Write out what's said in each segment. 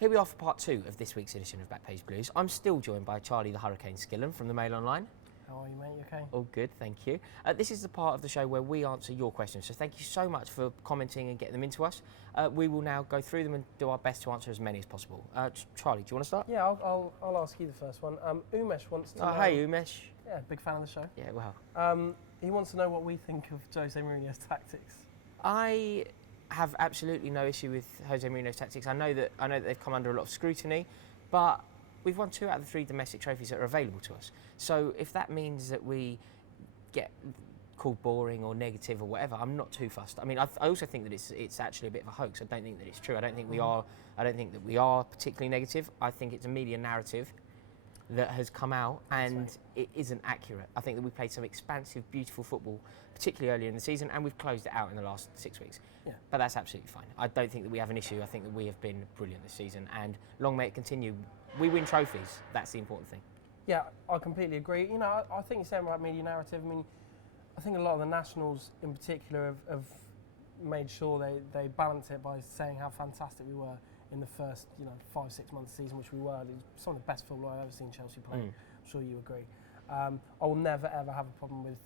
Here we are for part 2 of this week's edition of Backpage Blues. I'm still joined by Charlie the Hurricane Skillen from the Mail Online. How are you, mate? You okay? All good, thank you. This is the part of the show where we answer your questions, so thank you so much for commenting and getting them into us. We will now go through them and do our best to answer as many as possible. Charlie, do you want to start? Yeah, I'll ask you the first one. Umesh wants to know... Hey, Umesh. Yeah, big fan of the show. Yeah, well. He wants to know what we think of Jose Mourinho's tactics. I have absolutely no issue with Jose Mourinho's tactics. I know that they've come under a lot of scrutiny, but we've won 2 out of the 3 domestic trophies that are available to us. So if that means that we get called boring or negative or whatever, I'm not too fussed. I mean, I also think that it's actually a bit of a hoax. I don't think that it's true. I don't think we are. I don't think that we are particularly negative. I think it's a media narrative that has come out and it isn't accurate. I think that we played some expansive, beautiful football, particularly earlier in the season, and we've closed it out in the last 6 weeks. Yeah. But that's absolutely fine. I don't think that we have an issue. I think that we have been brilliant this season, and long may it continue. We win trophies. That's the important thing. Yeah, I completely agree. You know, I think you're saying about media narrative. I mean, I think a lot of the nationals in particular have made sure they balance it by saying how fantastic we were in the first, 5-6 months of the season, which we were. It was some of the best football I've ever seen Chelsea play. I'm sure you agree. I will never ever have a problem with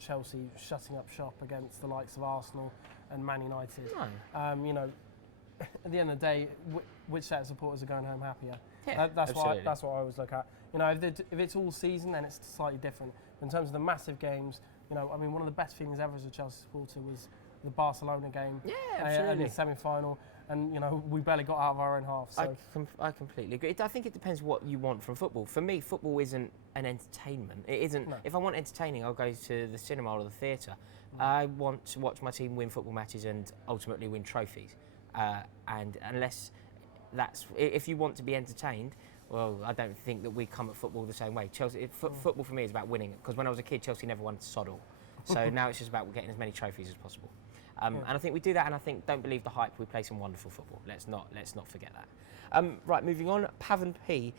Chelsea shutting up shop against the likes of Arsenal and Man United. No. At the end of the day, which set of supporters are going home happier? Yeah, that's what I always look at. If it's all season, then it's slightly different. But in terms of the massive games, one of the best feelings ever as a Chelsea supporter was the Barcelona game. Yeah, absolutely. In the semi-final, and we barely got out of our own half. So. I completely agree. I think it depends what you want from football. For me, football isn't an entertainment. It isn't. No. If I want entertaining, I'll go to the cinema or the theatre. I want to watch my team win football matches and ultimately win trophies. And unless if you want to be entertained, well, I don't think that we come at football the same way. Football for me is about winning, because when I was a kid, Chelsea never won sod all. So now it's just about getting as many trophies as possible. And I think we do that, and I think, don't believe the hype, we play some wonderful football. Let's not forget that. Right, moving on, Pavan P.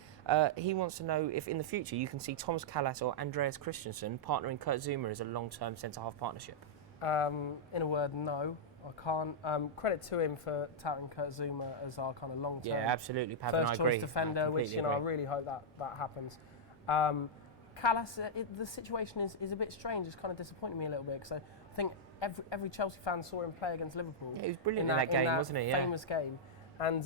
He wants to know if in the future you can see Thomas Callas or Andreas Christensen partnering Kurt Zouma as a long-term centre-half partnership. In a word, no. I can't. Credit to him for touting Kurt Zouma as our kind of long-term absolutely, Pavan, first choice defender, which I really hope that happens. Callas, the situation is a bit strange. It's kind of disappointing me a little bit, because I think every Chelsea fan saw him play against Liverpool. Yeah, he was brilliant in that game, wasn't he? Yeah. Famous game, and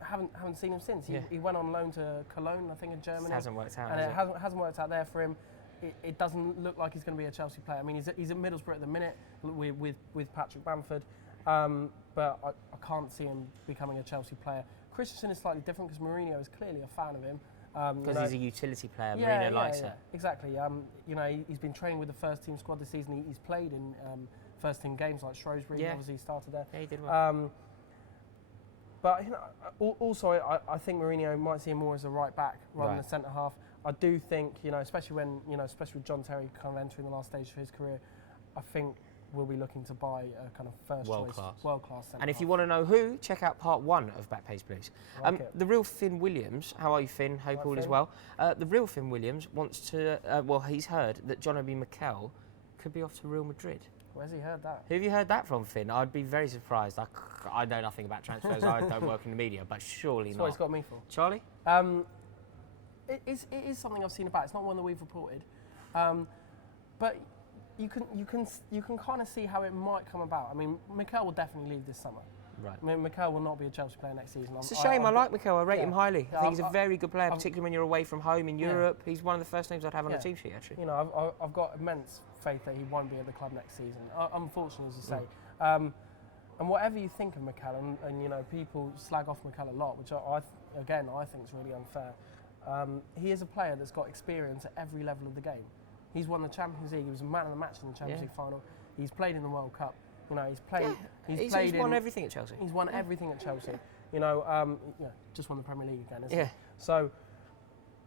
haven't seen him since. He went on loan to Cologne, I think, in Germany. It hasn't worked out. And it hasn't worked out there for him. It doesn't look like he's going to be a Chelsea player. I mean, he's at Middlesbrough at the minute with Patrick Bamford, but I can't see him becoming a Chelsea player. Christensen is slightly different, because Mourinho is clearly a fan of him. Because he's a utility player. Mourinho likes it. Exactly. He's been training with the first team squad this season. He's played in first team games like Shrewsbury. Yeah. Obviously, he started there. Yeah, he did well. But also, I think Mourinho might see him more as a right back rather than a centre half. I do think, especially with John Terry kind of entering the last stage of his career, I think we'll be looking to buy a kind of first choice, world class centre. And if you want to know who, check out part 1 of Backpage Blues. The real Finn Williams, how are you, Finn? Hope all is well. The real Finn Williams wants to, he's heard that John Obi Mikel could be off to Real Madrid. Where's he heard that? Who have you heard that from, Finn? I'd be very surprised. I know nothing about transfers. I don't work in the media, but surely That's not. That's what he's got me for. Charlie? It is something I've seen about. It's not one that we've reported, but you can kind of see how it might come about. I mean, Mikel will definitely leave this summer. Right. I mean, Mikel will not be a Chelsea player next season. It's a shame. I like Mikel. I rate him highly. I think he's a very good player, particularly when you're away from home in Europe. He's one of the first names I'd have on the team sheet, actually. I've got immense faith that he won't be at the club next season. Unfortunately, as I say. And whatever you think of Mikel, and people slag off Mikel a lot, which I think is really unfair. He is a player that's got experience at every level of the game. He's won the Champions League. He was a man of the match in the Champions League final. He's played in the World Cup. He's played. He's won everything at Chelsea. He's won everything at Chelsea. Just won the Premier League again. Isn't he? So,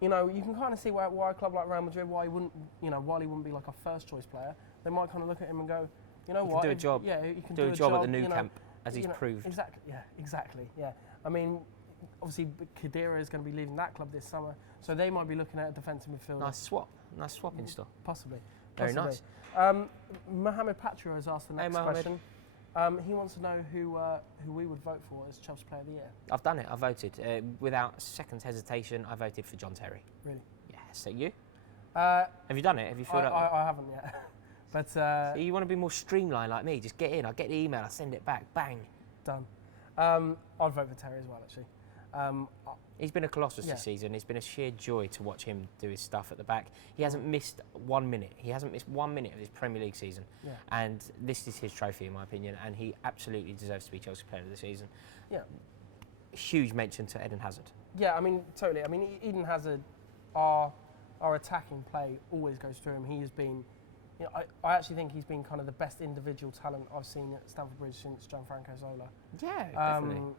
you can kind of see why a club like Real Madrid, why he wouldn't be like a first choice player. They might kind of look at him and go, he can do a job. Yeah, he can do a job at the new camp, as he's proved. Exactly. Yeah, exactly. Yeah. I mean, obviously Khedira is going to be leaving that club this summer, so they might be looking at a defensive midfielder. Nice swap in store. Possibly. Very nice. Mohamed Patra has asked the next question. He wants to know who we would vote for as Chelsea Player of the Year. I've done it. I voted. Without a second's hesitation, I voted for John Terry. Really? Yeah. So you? Have you done it? Have you filled up? I haven't yet. But so you want to be more streamlined like me? Just get in. I get the email. I send it back. Bang. Done. I'd vote for Terry as well, actually. He's been a colossus this season. It's been a sheer joy to watch him do his stuff at the back. He hasn't missed 1 minute. He hasn't missed 1 minute of his Premier League season. Yeah. And this is his trophy, in my opinion, and he absolutely deserves to be Chelsea Player of the Season. Yeah. Huge mention to Eden Hazard. Yeah, I mean, totally. I mean, Eden Hazard, our attacking play always goes through him. He has been, you know, I actually think he's been kind of the best individual talent I've seen at Stamford Bridge since Gianfranco Zola. Yeah, definitely.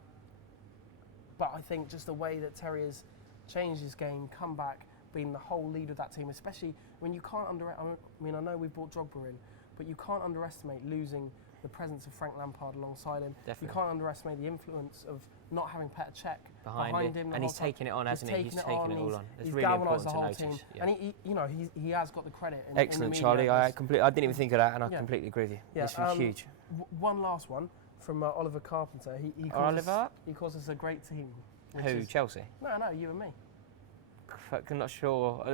But I think just the way that Terry has changed his game, come back, been the whole lead of that team, especially when you can't underestimate. I mean, I know we've brought Drogba in, but you can't underestimate losing the presence of Frank Lampard alongside him. Definitely. You can't underestimate the influence of not having Petr Cech behind him. And he's taken it on, hasn't he? He's taken it all on. It's really important to notice. Yeah. And he, you know, he has got the credit. Excellent, in the Charlie. I didn't even think of that, and I completely agree with you. Yeah, This was huge. One last one from Oliver Carpenter. He calls us a great team. Who, Chelsea? No, you and me. I'm not sure.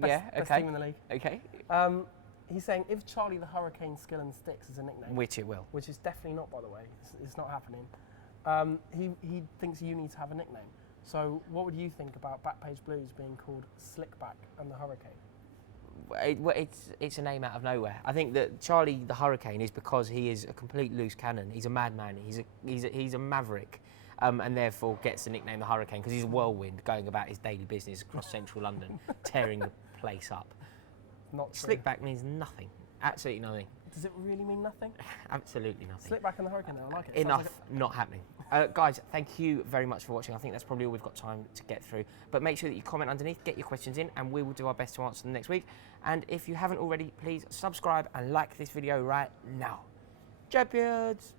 Best team in the league. Okay. He's saying if Charlie the Hurricane Skillen sticks as a nickname, which it will, which is definitely not, by the way, it's not happening. He thinks you need to have a nickname. So what would you think about Backpage Blues being called Slickback and the Hurricane? It's a name out of nowhere. I think that Charlie the Hurricane is because he is a complete loose cannon. He's a madman. He's a maverick. And therefore gets the nickname the Hurricane because he's a whirlwind going about his daily business across central London, tearing the place up. Not true. Slickback means nothing. Absolutely nothing. Does it really mean nothing? Absolutely nothing. Slickback and the Hurricane, I like it. Enough, not happening. Guys, thank you very much for watching. I think that's probably all we've got time to get through. But make sure that you comment underneath, get your questions in, and we will do our best to answer them next week. And if you haven't already, please subscribe and like this video right now. Champions!